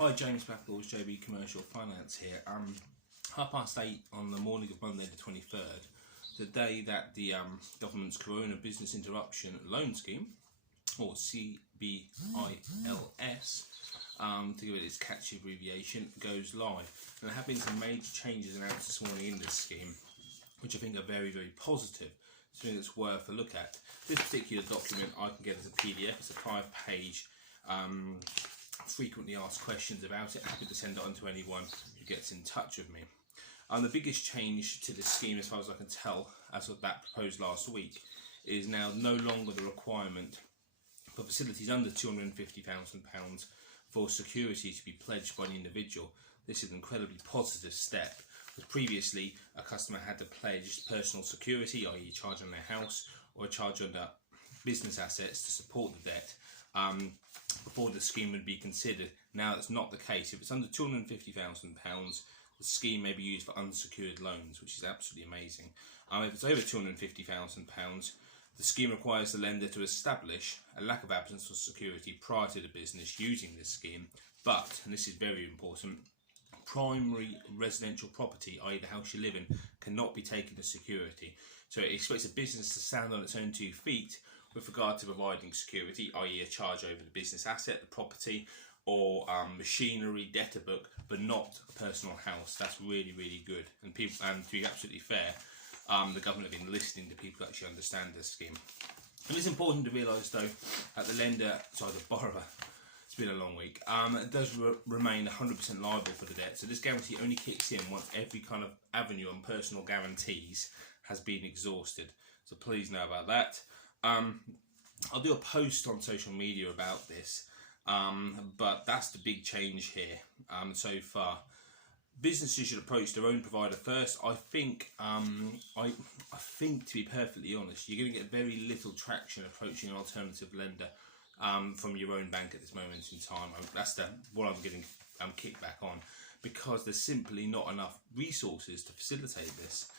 Hi, James Blackall's JB Commercial Finance here. 8:30 on the morning of Monday the 23rd, the day that the government's Corona Business Interruption Loan Scheme, or CBILS, to give it its catchy abbreviation, goes live. And there have been some major changes announced this morning in this scheme, which I think are very, very positive. Something that's worth a look at. This particular document I can get as a PDF. It's a 5-page frequently asked questions about it. Happy to send it on to anyone who gets in touch with me. The biggest change to this scheme, as far as I can tell, as of that proposed last week, is now no longer the requirement for facilities under £250,000 for security to be pledged by an individual. This is an incredibly positive step, because previously a customer had to pledge personal security, i.e. a charge on their house or a charge under business assets to support the debt, before the scheme would be considered. Now that's not the case. If it's under £250,000, the scheme may be used for unsecured loans, which is absolutely amazing. If it's over £250,000, the scheme requires the lender to establish a lack of absence of security prior to the business using this scheme. But, and this is very important, primary residential property, i.e. the house you live in, cannot be taken as security. So it expects a business to stand on its own 2 feet with regard to providing security, i.e. a charge over the business asset, the property, or machinery, debtor book, but not a personal house. That's really, really good. And to be absolutely fair, the government have been listening to people who actually understand this scheme. And it's important to realise, though, that the lender, sorry, the borrower, it's been a long week, does remain 100% liable for the debt. So this guarantee only kicks in once every kind of avenue on personal guarantees has been exhausted. So please know about that. I'll do a post on social media about this, but that's the big change here so far. Businesses should approach their own provider first. I think, to be perfectly honest, you're going to get very little traction approaching an alternative lender from your own bank at this moment in time. That's what I'm getting kickback on, because there's simply not enough resources to facilitate this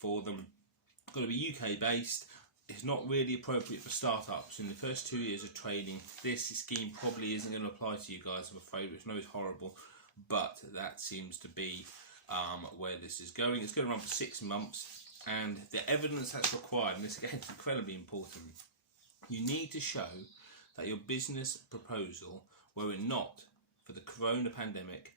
for them. Got to be UK based. It's not really appropriate for startups. In the first 2 years of trading, this scheme probably isn't going to apply to you guys, I'm afraid, which I know is horrible, but that seems to be where this is going. It's going to run for 6 months, and the evidence that's required, and this again is incredibly important, you need to show that your business proposal, were it not for the corona pandemic,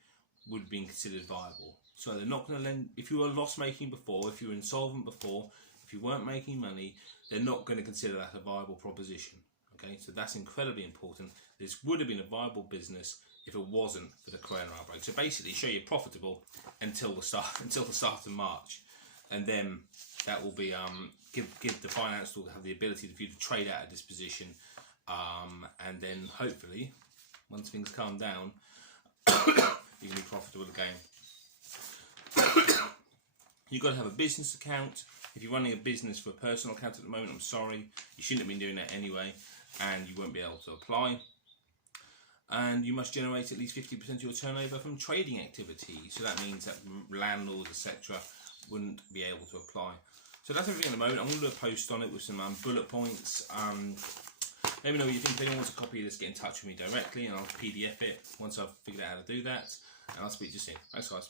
would have been considered viable. So they're not going to lend, if you were loss making before, if you were insolvent before, if you weren't making money, they're not going to consider that a viable proposition. Okay, so that's incredibly important. This would have been a viable business if it wasn't for the corona outbreak. So basically, show you're profitable until the start of March, and then that will be give the finance tool to have the ability for you to trade out of this position, and then hopefully, once things calm down, you can be profitable again. You've got to have a business account. If you're running a business for a personal account at the moment, I'm sorry, you shouldn't have been doing that anyway, and you won't be able to apply. And you must generate at least 50% of your turnover from trading activities. So that means that landlords, etc., wouldn't be able to apply. So that's everything at the moment. I'm going to do a post on it with some bullet points. Let me know what you think. If anyone wants a copy of this, get in touch with me directly, and I'll PDF it once I've figured out how to do that. And I'll speak to you soon. Thanks, guys.